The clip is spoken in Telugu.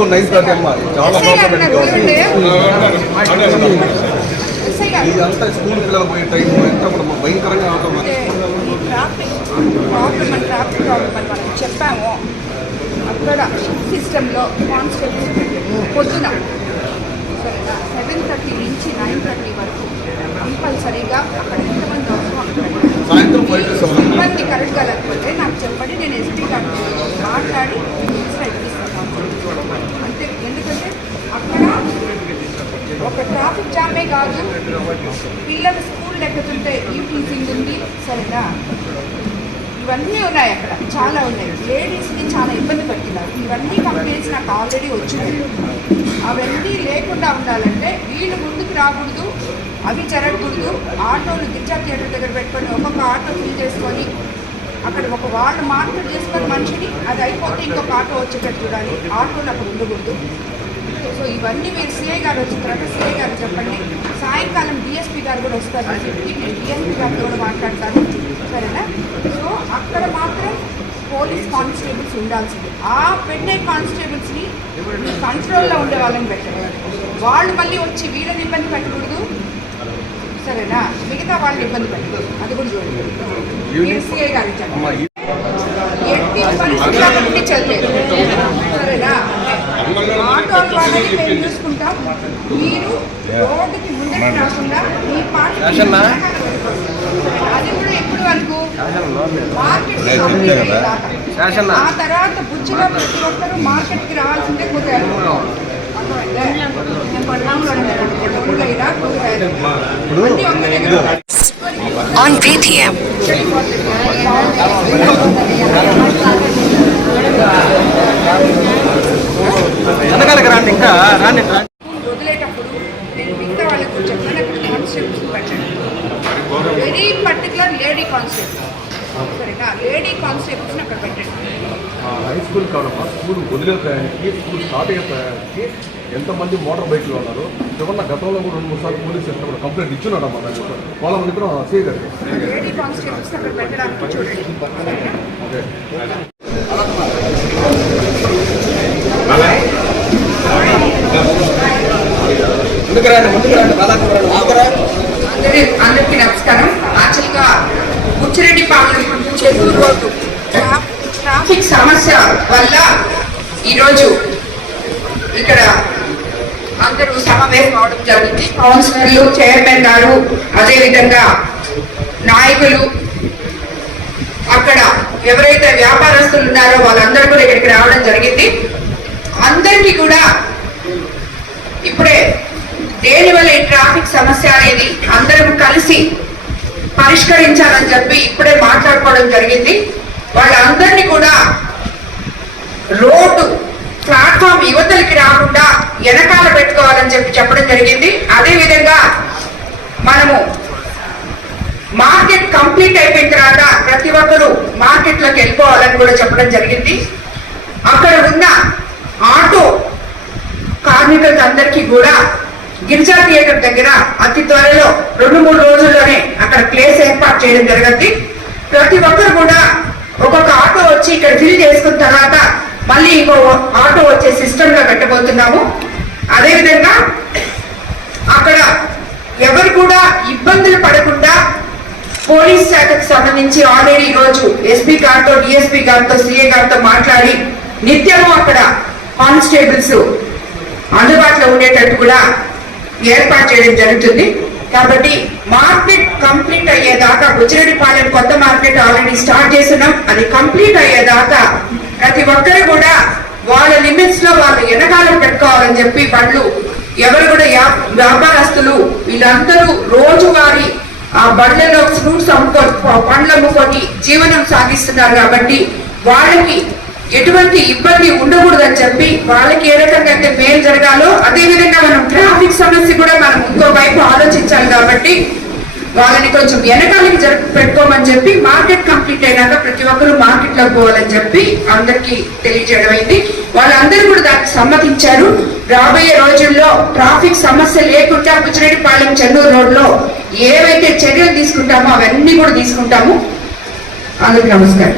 టు నైన్ థర్టీ అమ్మా చాలా గారు గారు. ఇదంతా స్కూల్ పిల్లలు పోయే టైం. ఎంత మనం భయంకరంగా అవుతాం చెప్పాము. అక్కడ సిస్టంలో పొద్దున సరేనా? సెవెన్ థర్టీ నుంచి నైన్ థర్టీ వరకు కంపల్సరీగా అక్కడ ఎంతమంది అవసరం అక్కడ కరెక్ట్గా లేకపోతే నాకు చెప్పండి. నేను ఎస్పీ గారితో మాట్లాడి ట్రాఫిక్ కాదు పిల్లలు స్కూల్ లెక్కతుంటే ఈ టీచింగ్ ఉంది సరేనా? ఇవన్నీ ఉన్నాయి అక్కడ చాలా ఉన్నాయి. లేడీస్ని చాలా ఇబ్బంది పెట్టినారు ఇవన్నీ కంప్లైంట్స్ నాకు ఆల్రెడీ వచ్చినాయి అవన్నీ లేకుండా ఉండాలంటే వీళ్ళు ముందుకు రాకూడదు అవి జరగకూడదు. ఆటోలు దిచ్చా థియేటర్ దగ్గర పెట్టుకొని ఒక్కొక్క ఆటో ఫిల్ చేసుకొని అక్కడ ఒక వాళ్ళు మార్కెట్ చేసుకొని మనిషిని అది అయిపోతే ఇంకొక ఆటో వచ్చేటట్టు చూడాలి. ఆటోలు అక్కడ ఉండకూడదు. సో ఇవన్నీ మీరు సిఐ గారు వచ్చిన తర్వాత సిఐ గారు చెప్పండి. సాయంకాలం డిఎస్పీ గారు కూడా వస్తారు. డిఎస్పీ గారితో కూడా మాట్లాడతాను సరేనా? సో అక్కడ మాత్రం పోలీస్ కానిస్టేబుల్స్ ఉండాల్సింది. ఆ పెట్టే కానిస్టేబుల్స్ని మీ కంట్రోల్లో ఉండే వాళ్ళని పెట్టండి. వాళ్ళు మళ్ళీ వచ్చి వీళ్ళని ఇబ్బంది పెట్టకూడదు. సరేనా? మిగతా వాళ్ళని ఇబ్బంది పెట్టకూడదు. అది కూడా చూడండి. మీరు సిఐ గారు చెప్పండి ఎట్టి చదివేది సరేనా ఆటో వాళ్ళని మేము చూసుకుంటాం. మీరు రోడ్డుకి ముందరికి రాకుండా మీ పాట అది కూడా ఎప్పుడు వరకు? మార్కెట్ ఆ తర్వాత బుచ్చిలో ప్రతి ఒక్కరు మార్కెట్కి రావాల్సిందే కూరగాయలు అర్థమైందా? నేను పట్టణంలో ఉన్నాను. కూరగాయలా, కూరగాయలు. అన్నీ ఒక్క దగ్గర on Paytm. వెనకాలకి రాండి ఇంకా రాండి వదిలేటప్పుడు నేను మిగతా వాళ్ళకి కూడా చెప్తాను అక్కడ పెట్టండి. వెరీ పర్టికులర్ లేడీ కానిస్టేబుల్ సరేనా? లేడీ కానిస్టేబుల్స్ని అక్కడ పెట్టండి. హై స్కూల్ కాదమ్మా స్కూల్ వదిలే ప్రయాణికి స్కూల్ స్టార్ట్ అయ్యే ప్రయాణికి ఎంతమంది మోటార్ బైక్లు ఉన్నారు? చివరిన గతంలో కూడా రెండు మూడు సార్లు పోలీస్ స్టేషన్ కూడా కంప్లైంట్ ఇచ్చున్నాడమ్మా దానికి వాళ్ళ మంది కూడా సీ చూడండి. ఓకే ముందుకు రండి ముందుకు రండి బాలాకు రండి అందరి అందరికీ నమస్కారం. యాక్చువల్గా బుచ్చిరెడ్డి పాలెం చెరువు రోడ్డు ట్రాఫిక్ సమస్య వల్ల ఈరోజు ఇక్కడ అందరూ సమావేశం అవడం జరిగింది. కౌన్సిలర్లు చైర్మన్ గారు అదేవిధంగా నాయకులు అక్కడ ఎవరైతే వ్యాపారస్తులు ఉన్నారో వాళ్ళందరూ కూడా ఇక్కడికి రావడం జరిగింది. అందరికీ కూడా ఇప్పుడే దేని వల్ల ఈ ట్రాఫిక్ సమస్య అనేది అందరం కలిసి పరిష్కరించాలని చెప్పి ఇప్పుడే మాట్లాడుకోవడం జరిగింది. వాళ్ళందరినీ కూడా రోడ్డు ప్లాట్ఫామ్ యువతలకి రాకుండా వెనకాల పెట్టుకోవాలని చెప్పి చెప్పడం జరిగింది. అదేవిధంగా మనము మార్కెట్ కంప్లీట్ అయిపోయిన తర్వాత ప్రతి ఒక్కరూ మార్కెట్లోకి వెళ్ళిపోవాలని కూడా చెప్పడం జరిగింది. అక్కడ ఉన్న ఆటో కార్మికులకు అందరికీ కూడా గిరిజా థియేటర్ దగ్గర అతి త్వరలో రెండు మూడు రోజుల్లోనే అక్కడ ప్లేస్ ఏర్పాటు చేయడం జరగద్ది. ప్రతి ఒక్కరు కూడా ఒక్కొక్క ఆటో వచ్చి ఇక్కడ ఫిల్ చేసుకున్న తర్వాత మళ్ళీ ఇంకో ఆటో వచ్చే సిస్టమ్లో పెట్టబోతున్నాము అదేవిధంగా అక్కడ ఎవరు కూడా ఇబ్బందులు పడకుండా పోలీస్ శాఖకు సంబంధించి ఆల్రెడీ ఈ రోజు ఎస్పీ గారితో డిఎస్పీ గారితో సిఏ గారితో మాట్లాడి నిత్యము అక్కడ కానిస్టేబుల్స్ అందుబాటులో ఉండేటట్టు కూడా ఏర్పాటు చేయడం జరుగుతుంది. కాబట్టి మార్కెట్ కంప్లీట్ అయ్యేదాకా బుచ్చిరెడ్డిపాలెం కొత్త మార్కెట్ ఆల్రెడీ స్టార్ట్ చేస్తున్నాం. అది కంప్లీట్ అయ్యేదాకా ప్రతి ఒక్కరు కూడా వాళ్ళ లిమిట్స్లో వాళ్ళు వెనకాలం పెట్టుకోవాలని చెప్పి వాళ్ళు ఎవరు కూడా వ్యాపారస్తులు వీళ్ళందరూ రోజువారీ ఆ బండ్లలో ఫ్రూట్స్ అమ్ముకో పండ్లు అమ్ముకొని జీవనం సాగిస్తున్నారు కాబట్టి వాళ్ళకి ఎటువంటి ఇబ్బంది ఉండకూడదని చెప్పి వాళ్ళకి ఏ రకంగా అయితే మేలు జరగాలో అదే విధంగా ట్రాఫిక్ సమస్య కూడా మనం ఇంకో వైపు ఆలోచించాలి కాబట్టి వాళ్ళని కొంచెం వెనకాలకి జరుపు పెట్టుకోమని చెప్పి మార్కెట్ కంప్లీట్ అయినాక ప్రతి ఒక్కరు మార్కెట్ పోవాలని చెప్పి అందరికి తెలియజేయడం అయింది వాళ్ళందరూ కూడా దానికి సమ్మతించారు. రాబోయే రోజుల్లో ట్రాఫిక్ సమస్య లేకుండా బుచ్చిరెడ్డిపాలెం చెన్నూరు రోడ్లో ఏవైతే చర్యలు తీసుకుంటామో అవన్నీ కూడా తీసుకుంటాము. అందరికి నమస్కారం.